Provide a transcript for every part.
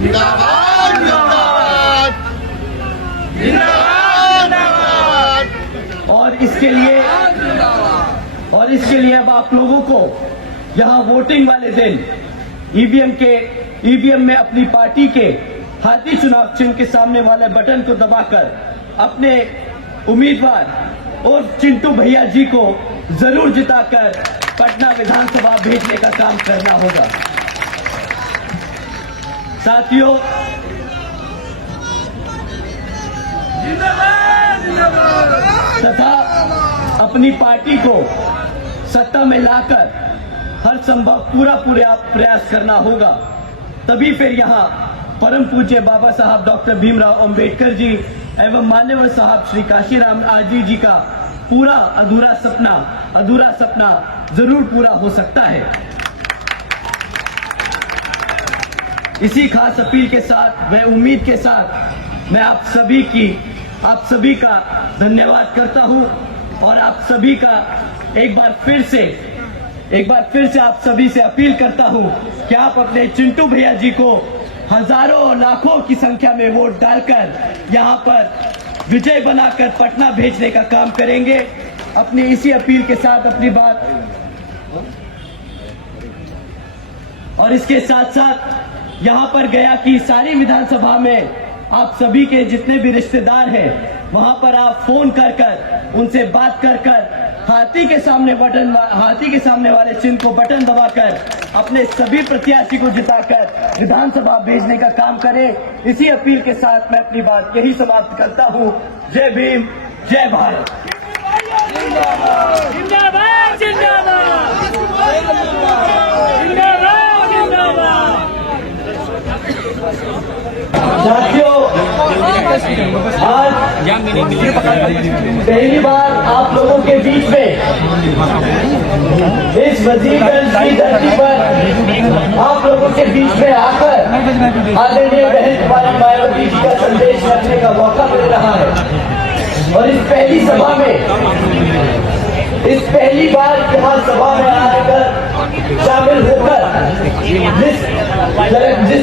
जिंदाबाद जिंदाबाद जिंदाबाद। और इसके लिए अब आप लोगों को यहाँ वोटिंग वाले दिन ईवीएम में अपनी पार्टी के हाथी चुनाव चिन्ह के सामने वाले बटन को दबाकर अपने उम्मीदवार और चिंटू भैया जी को जरूर जिताकर पटना विधानसभा भेजने का काम करना होगा। साथियों, तथा अपनी पार्टी को सत्ता में लाकर हर संभव पूरा प्रयास करना होगा। तभी फिर यहाँ परम पूज्य बाबा साहब डॉक्टर भीमराव अंबेडकर जी एवं मान्यवर साहब श्री काशीराम आरजी जी का पूरा अधूरा सपना जरूर पूरा हो सकता है। इसी खास अपील के साथ व उम्मीद के साथ मैं आप सभी का धन्यवाद करता हूं और आप सभी का एक बार फिर से आप सभी से अपील करता हूं कि आप अपने चिंटू भैया जी को हजारों और लाखों की संख्या में वोट डालकर यहां पर विजय बनाकर पटना भेजने का काम करेंगे। अपनी इसी अपील के साथ अपनी बात और इसके साथ साथ यहां पर गया कि सारी विधानसभा में आप सभी के जितने भी रिश्तेदार हैं वहां पर आप फोन कर उनसे बात कर हाथी के सामने वाले चिन्ह को बटन दबाकर अपने सभी प्रत्याशी को जिताकर विधानसभा भेजने का काम करें। इसी अपील के साथ मैं अपनी बात यही समाप्त करता हूं। जय भीम, जय भारत। जिंदाबाद जिंदाबाद जिंदाबाद। साथियों, आज पहली बार आप लोगों के बीच में इस वजीरगंज की धरती पर आप लोगों के बीच में आकर आदरणीय बहन कुमारी मायावती जी का संदेश रखने का मौका मिल रहा है। और इस पहली बार यहाँ सभा में आकर शामिल होकर जिस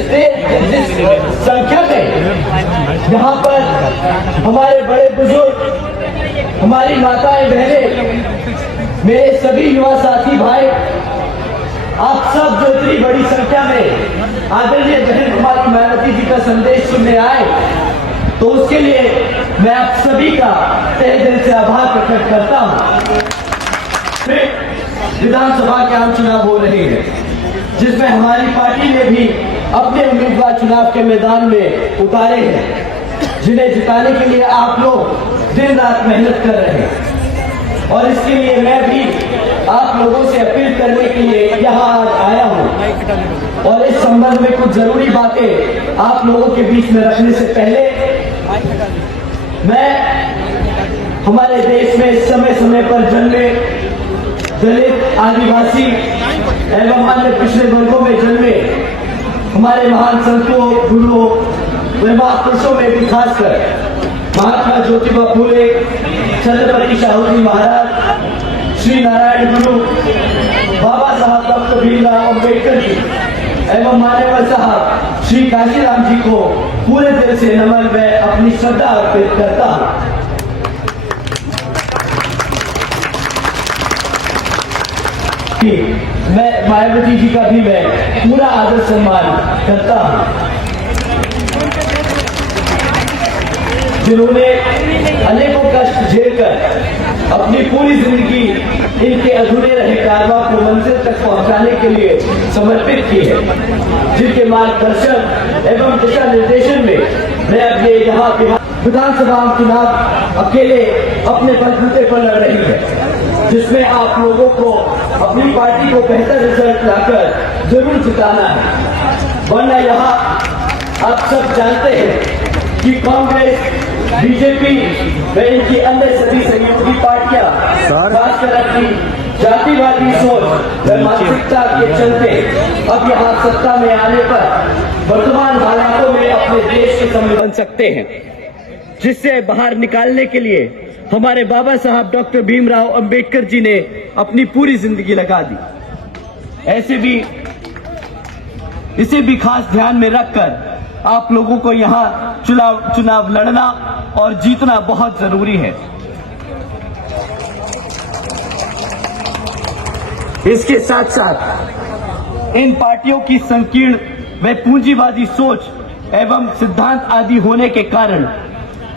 संख्या में यहाँ पर हमारे बड़े बुजुर्ग, हमारी माताएं बहनें, मेरे सभी युवा साथी भाई, आप सब जो इतनी बड़ी संख्या में आदरणीय बहन कुमारी मायावती जी का संदेश सुनने आए, तो उसके लिए मैं आप सभी का तहे दिल से आभार प्रकट करता हूं। विधानसभा के आम चुनाव हो रहे हैं जिसमें हमारी पार्टी ने भी अपने उम्मीदवार चुनाव के मैदान में उतारे हैं, जिन्हें जिताने के लिए आप लोग दिन रात मेहनत कर रहे हैं। और इसके लिए मैं भी आप लोगों से अपील करने के लिए यहाँ आज आया हूँ। और इस संबंध में कुछ जरूरी बातें आप लोगों के बीच में रखने से पहले मैं हमारे देश में समय समय पर जन्मे दलित, आदिवासी एवं अन्य पिछड़े वर्गों में जन्मे हमारे महान संतों, गुरुओं व महापुरुषों में भी खासकर महात्मा ज्योतिबा फूले, छत्रपति शाहू जी महाराज, श्री नारायण गुरु, बाबा साहब डॉक्टर भीमराव अंबेडकर जी एवं मान्यवर साहब श्री काशीराम जी को पूरे दिल से नमन व अपनी श्रद्धा अर्पित करता हूँ। मैं मायावती जी का भी मैं पूरा आदर सम्मान करता हूँ, जिन्होंने अनेकों कष्ट झेलकर अपनी पूरी जिंदगी इनके अधूरे रहे कारवां को मंजिल तक पहुंचाने के लिए समर्पित की है, जिनके मार्गदर्शन एवं दिशा निर्देशन में मैं अपने यहाँ विधानसभा चुनाव अकेले अपने बलबूते पर लड़ रही है, जिसमें आप लोगों को अपनी पार्टी को बेहतर रिजल्ट लाकर जरूर जिताना है। वरना यहाँ आप सब जानते हैं कि कांग्रेस, बीजेपी व इनकी अन्य सभी सहयोगी पार्टियां खासकर अपनी जातिवादी सोच व मानसिकता के चलते अब यहाँ सत्ता में आने पर वर्तमान हालातों में अपने देश के संविधान बन सकते हैं, जिससे बाहर निकालने के लिए हमारे बाबा साहब डॉक्टर भीमराव अंबेडकर जी ने अपनी पूरी जिंदगी लगा दी। इसे भी खास ध्यान में रखकर आप लोगों को यहाँ चुनाव लड़ना और जीतना बहुत जरूरी है। इसके साथ साथ इन पार्टियों की संकीर्ण व पूंजीवादी सोच एवं सिद्धांत आदि होने के कारण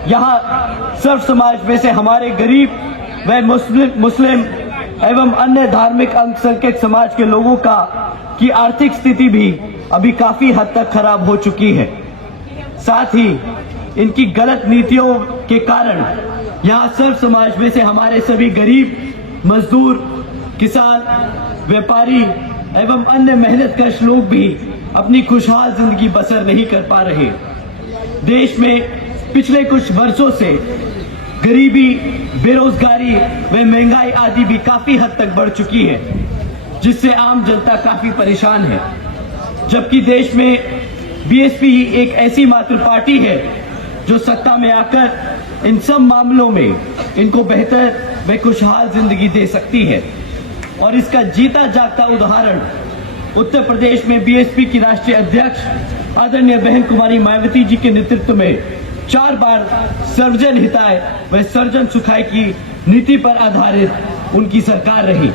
यहाँ सर्व समाज में से हमारे गरीब व मुस्लिम एवं अन्य धार्मिक अल्पसंख्यक समाज के लोगों की आर्थिक स्थिति भी अभी काफी हद तक खराब हो चुकी है। साथ ही इनकी गलत नीतियों के कारण यहाँ सर्व समाज में से हमारे सभी गरीब, मजदूर, किसान, व्यापारी एवं अन्य मेहनतकश लोग भी अपनी खुशहाल जिंदगी बसर नहीं कर पा रहे। देश में पिछले कुछ वर्षों से गरीबी, बेरोजगारी व महंगाई आदि भी काफी हद तक बढ़ चुकी है, जिससे आम जनता काफी परेशान है। जबकि देश में बीएसपी ही एक ऐसी मात्र पार्टी है जो सत्ता में आकर इन सब मामलों में इनको बेहतर व खुशहाल जिंदगी दे सकती है। और इसका जीता जागता उदाहरण उत्तर प्रदेश में बीएसपी की राष्ट्रीय अध्यक्ष आदरणीय बहन कुमारी मायावती जी के नेतृत्व में 4 बार सर्वजन हिताय व सर्वजन सुखाय की नीति पर आधारित उनकी सरकार रही।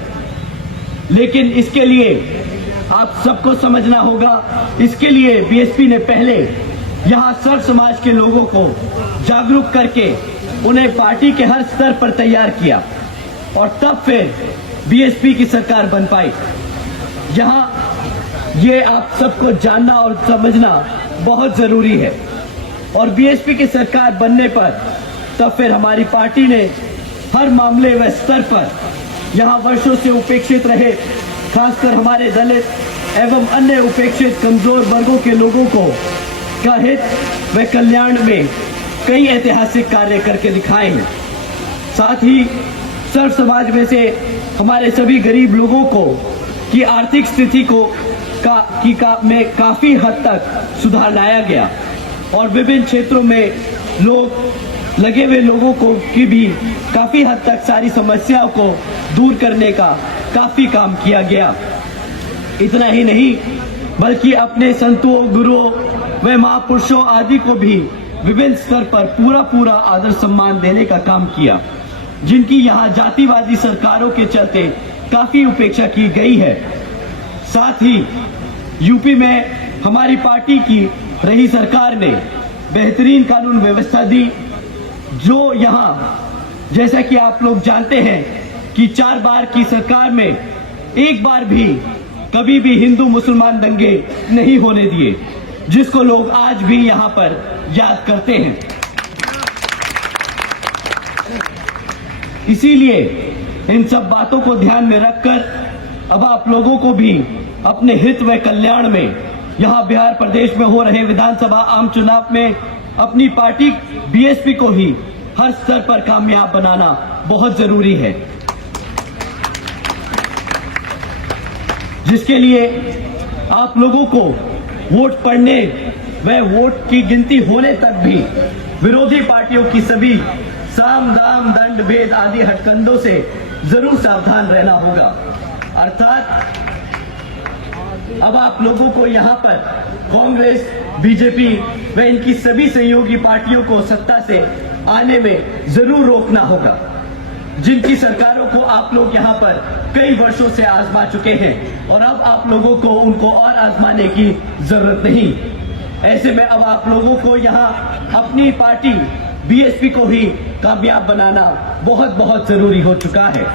लेकिन इसके लिए आप सबको समझना होगा, इसके लिए बीएसपी ने पहले यहाँ सर्व समाज के लोगों को जागरूक करके उन्हें पार्टी के हर स्तर पर तैयार किया और तब फिर बीएसपी की सरकार बन पाई। यहाँ ये आप सबको जानना और समझना बहुत जरूरी है। और बीएसपी की सरकार बनने पर तब फिर हमारी पार्टी ने हर मामले व स्तर पर यहाँ वर्षों से उपेक्षित रहे, खासकर हमारे दलित एवं अन्य उपेक्षित कमजोर वर्गों के लोगों का हित व कल्याण में कई ऐतिहासिक कार्य करके दिखाए हैं। साथ ही सर्व समाज में से हमारे सभी गरीब लोगों को की आर्थिक स्थिति में काफी हद तक सुधार लाया गया और विभिन्न क्षेत्रों में लगे हुए लोगों को की भी काफी हद तक सारी समस्याओं को दूर करने का काफी काम किया गया। इतना ही नहीं बल्कि अपने संतों, गुरुओं व महापुरुषों आदि को भी विभिन्न स्तर पर पूरा आदर सम्मान देने का काम किया, जिनकी यहाँ जातिवादी सरकारों के चलते काफी उपेक्षा की गई है। साथ ही यूपी में हमारी पार्टी की रही सरकार ने बेहतरीन कानून व्यवस्था दी, जो यहाँ जैसा कि आप लोग जानते हैं कि 4 बार की सरकार में एक बार भी कभी भी हिंदू मुसलमान दंगे नहीं होने दिए, जिसको लोग आज भी यहाँ पर याद करते हैं। इसीलिए इन सब बातों को ध्यान में रखकर अब आप लोगों को भी अपने हित व कल्याण में यहाँ बिहार प्रदेश में हो रहे विधानसभा आम चुनाव में अपनी पार्टी बीएसपी को ही हर स्तर पर कामयाब बनाना बहुत जरूरी है, जिसके लिए आप लोगों को वोट पड़ने व वोट की गिनती होने तक भी विरोधी पार्टियों की सभी साम दाम दंड भेद आदि हटकंडों से जरूर सावधान रहना होगा। अर्थात अब आप लोगों को यहाँ पर कांग्रेस, बीजेपी व इनकी सभी सहयोगी पार्टियों को सत्ता से आने में जरूर रोकना होगा, जिनकी सरकारों को आप लोग यहाँ पर कई वर्षों से आजमा चुके हैं और अब आप लोगों को उनको और आजमाने की जरूरत नहीं। ऐसे में अब आप लोगों को यहाँ अपनी पार्टी बीएसपी को ही कामयाब बनाना बहुत जरूरी हो चुका है।